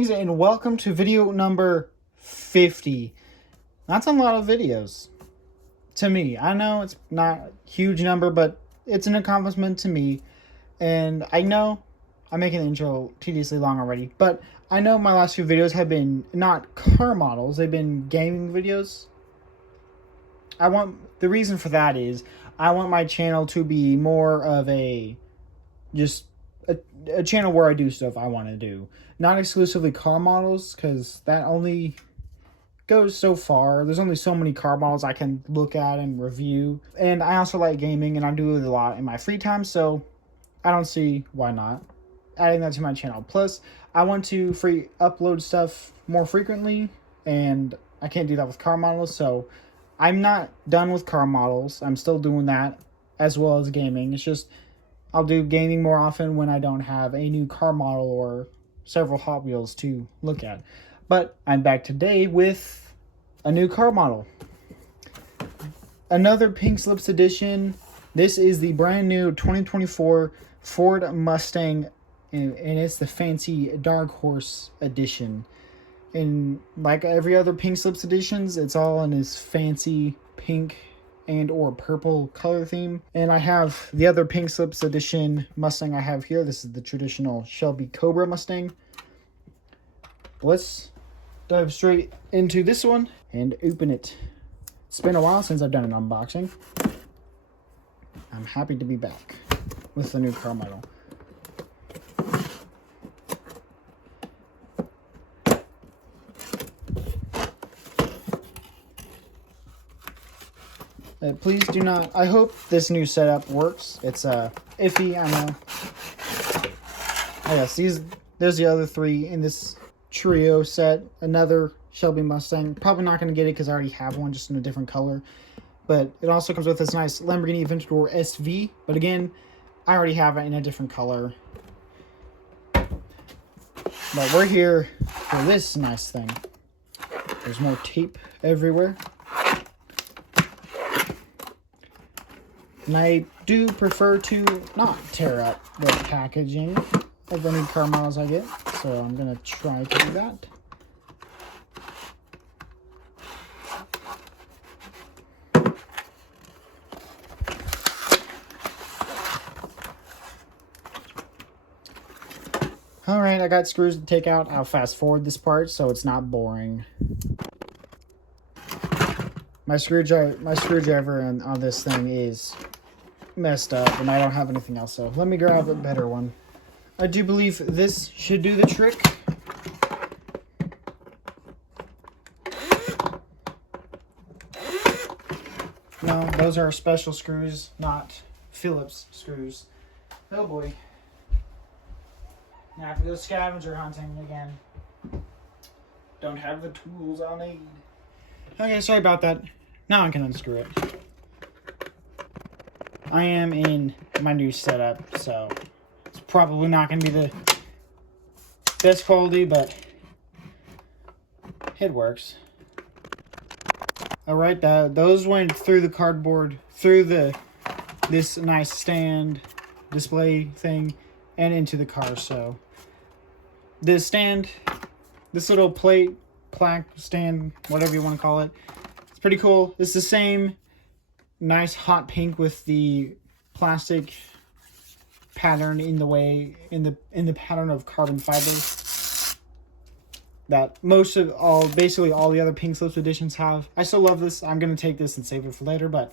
Greetings and welcome to video number 50. That's a lot of videos to me. I know it's not a huge number, but it's an accomplishment to me. And I know I'm making the intro tediously long already, but I know my last few videos have been not car models, they've been gaming videos. The reason for that is I want my channel to be more of a channel where I do stuff I want to do. Not exclusively car models, because that only goes so far. There's only so many car models I can look at and review. And I also like gaming, and I do it a lot in my free time, so I don't see why not adding that to my channel. Plus, I want to upload stuff more frequently, and I can't do that with car models, so I'm not done with car models. I'm still doing that as well as gaming. It's just I'll do gaming more often when I don't have a new car model or several Hot Wheels to look at. But I'm back today with a new car model. Another Pink Slips edition. This is the brand new 2024 Ford Mustang, and it's the fancy Dark Horse edition. And like every other Pink Slips editions, it's all in this fancy pink and or purple color theme. And I have the other Pink Slips edition Mustang I have here. This is the traditional Shelby Cobra Mustang. Let's dive straight into this one and open it. It's been a while since I've done an unboxing. I'm happy to be back with the new car model. Please do not. I hope this new setup works. It's iffy, I know. Oh yes, there's the other three in this trio set. Another Shelby Mustang. Probably not going to get it because I already have one, just in a different color. But it also comes with this nice Lamborghini Aventador SV. But again, I already have it in a different color. But we're here for this nice thing. There's more tape everywhere. And I do prefer to not tear up the packaging of any car models I get, so I'm going to try to do that. Alright, I got screws to take out. I'll fast forward this part so it's not boring. My screwdriver on this thing is messed up, and I don't have anything else, so let me grab a better one. I do believe this should do the trick. No, those are special screws, not Phillips screws. Oh boy. Now I have to go scavenger hunting again. Don't have the tools I'll need. Okay, sorry about that. Now I can unscrew it. I am in my new setup, so it's probably not going to be the best quality, but it works. Alright, those went through the cardboard, through this nice stand display thing, and into the car. So this stand, this little plaque stand, whatever you want to call it, it's pretty cool. It's the same nice hot pink with the plastic pattern in the pattern of carbon fiber that basically all the other Pink Slips editions have. I still love this. I'm gonna take this and save it for later, but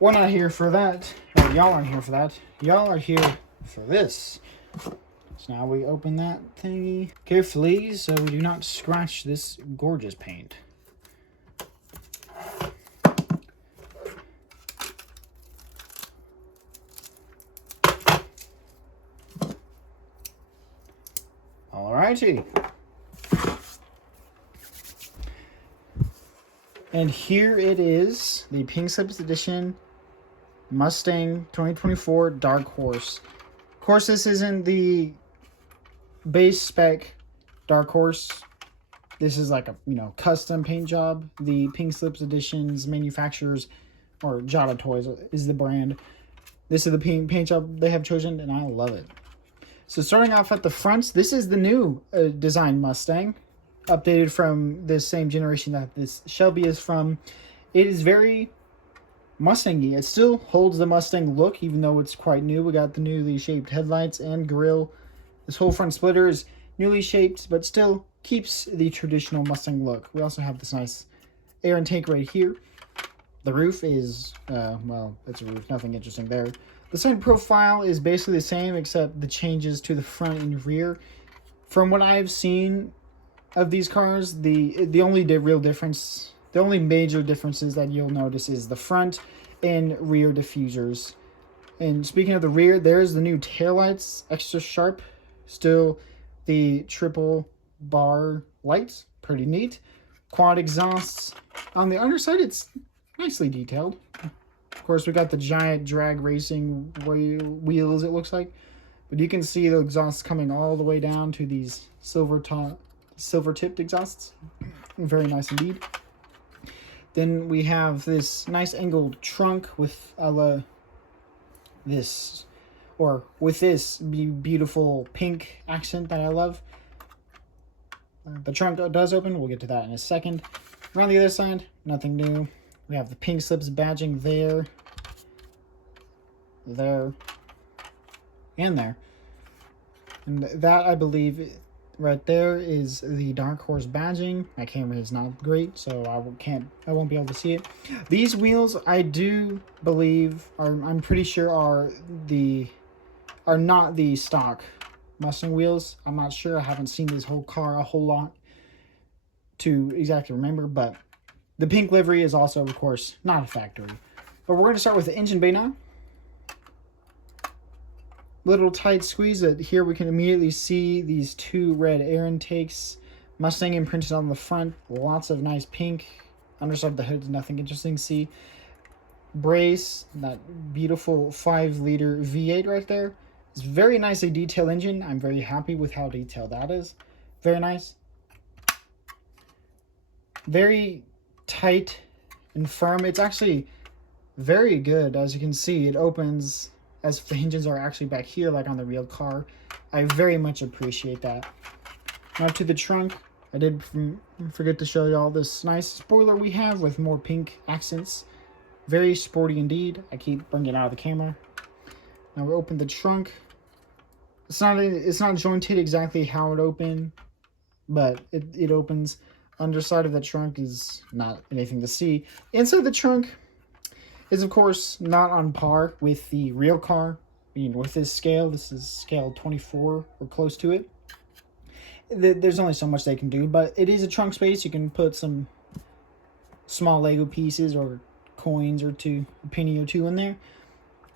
we're not here for that. Or y'all aren't here for that. Y'all are here for this. So now we open that thingy carefully so we do not scratch this gorgeous paint. Alrighty. And here it is, the Pink Slips edition Mustang 2024 Dark Horse. Of course, this isn't the base spec Dark Horse. This is like a, custom paint job. The Pink Slips edition's manufacturers, or Jada Toys is the brand. This is the paint job they have chosen, and I love it. So starting off at the front, this is the new design Mustang, updated from the same generation that this Shelby is from. It is very Mustang-y. It still holds the Mustang look, even though it's quite new. We got the newly shaped headlights and grille. This whole front splitter is newly shaped, but still keeps the traditional Mustang look. We also have this nice air intake right here. The roof is, well, it's a roof. Nothing interesting there. The side profile is basically the same, except the changes to the front and rear. From what I've seen of these cars, the only real difference, the only major differences that you'll notice is the front and rear diffusers. And speaking of the rear, there's the new taillights, extra sharp. Still the triple bar lights, pretty neat. Quad exhausts. On the underside, it's nicely detailed. Of course, we got the giant drag racing wheels, it looks like. But you can see the exhausts coming all the way down to these silver-tipped exhausts. Very nice indeed. Then we have this nice angled trunk with this beautiful pink accent that I love. The trunk does open. We'll get to that in a second. Around the other side, nothing new. We have the pink slips badging there, and there. And that, I believe, right there is the Dark Horse badging. My camera is not great, so I won't be able to see it. These wheels, I do believe, I'm pretty sure are not the stock Mustang wheels. I'm not sure. I haven't seen this whole car a whole lot to exactly remember, but the pink livery is also, of course, not a factory. But we're going to start with the engine bay now. Little tight squeeze. Here we can immediately see these two red air intakes. Mustang imprinted on the front. Lots of nice pink. Underside of the hood, nothing interesting to see. Brace, that beautiful 5-liter V8 right there. It's a very nicely detailed engine. I'm very happy with how detailed that is. Very nice. Very tight and firm. It's actually very good. As you can see, it opens as the hinges are actually back here like on the real car. I very much appreciate that. Now to the trunk. I did forget to show you all this nice spoiler we have with more pink accents. Very sporty indeed. I keep bringing it out of the camera. Now we open the trunk. It's not jointed exactly how it opened, but it opens. Underside of the trunk is not anything to see. Inside the trunk is, of course, not on par with the real car. I mean, with this scale, this is scale 24 or close to it. There's only so much they can do, but it is a trunk space. You can put some small Lego pieces or coins or a penny or two in there.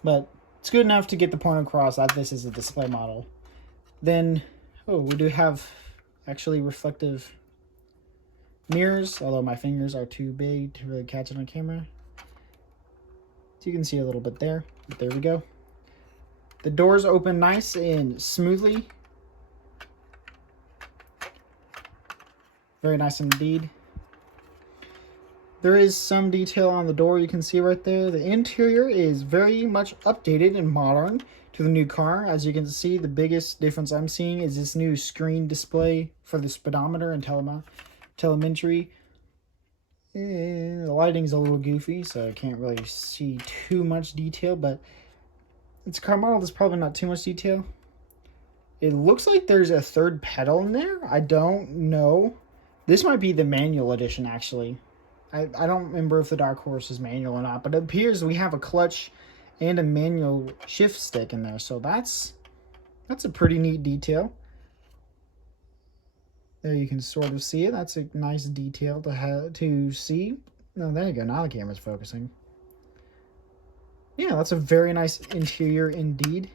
But it's good enough to get the point across that this is a display model. Then, we do have actually reflective mirrors, although my fingers are too big to really catch it on camera. So you can see a little bit there, but there we go. The doors open nice and smoothly. Very nice indeed. There is some detail on the door you can see right there. The interior is very much updated and modern to the new car. As you can see, the biggest difference I'm seeing is this new screen display for the speedometer and telemetry. The lighting's a little goofy, so I can't really see too much detail, but it's a car model. There's probably not too much detail. It looks like there's a third pedal in there. I don't know. This might be the manual edition, actually. I don't remember if the Dark Horse is manual or not, but it appears we have a clutch and a manual shift stick in there, so that's a pretty neat detail. There you can sort of see it. That's a nice detail to see. Oh, there you go. Now the camera's focusing. Yeah, that's a very nice interior indeed.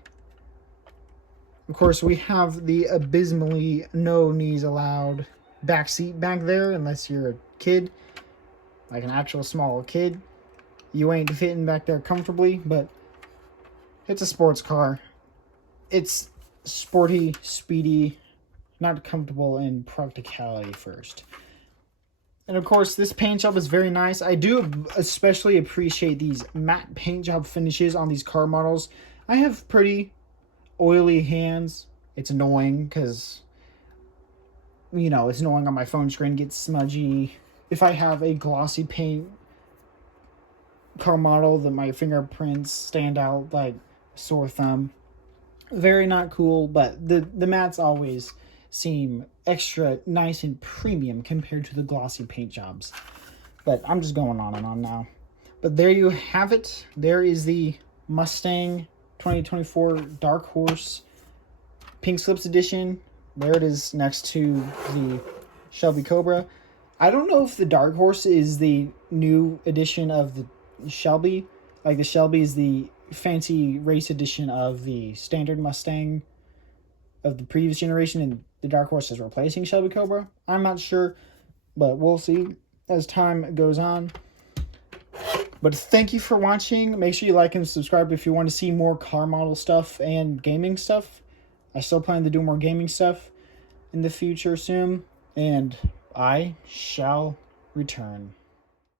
Of course, we have the abysmally no knees allowed back seat back there, unless you're a kid, like an actual small kid. You ain't fitting back there comfortably, but it's a sports car. It's sporty, speedy, not comfortable in practicality first. And of course, this paint job is very nice. I do especially appreciate these matte paint job finishes on these car models. I have pretty oily hands, It's annoying because, you know, it's annoying on my phone screen, gets smudgy. If I have a glossy paint car model, that my fingerprints stand out like sore thumb. Very not cool, but the mattes always seem extra nice and premium compared to the glossy paint jobs. But I'm just going on and on now. But there you have it. There is the Mustang 2024 Dark Horse Pink Slips Edition. There it is next to the Shelby Cobra. I don't know if the Dark Horse is the new edition of the Shelby. Like, the Shelby is the fancy race edition of the standard Mustang of the previous generation, and the Dark Horse is replacing Shelby Cobra. I'm not sure, but we'll see as time goes on. But thank you for watching. Make sure you like and subscribe if you want to see more car model stuff and gaming stuff. I still plan to do more gaming stuff in the future soon, and I shall return.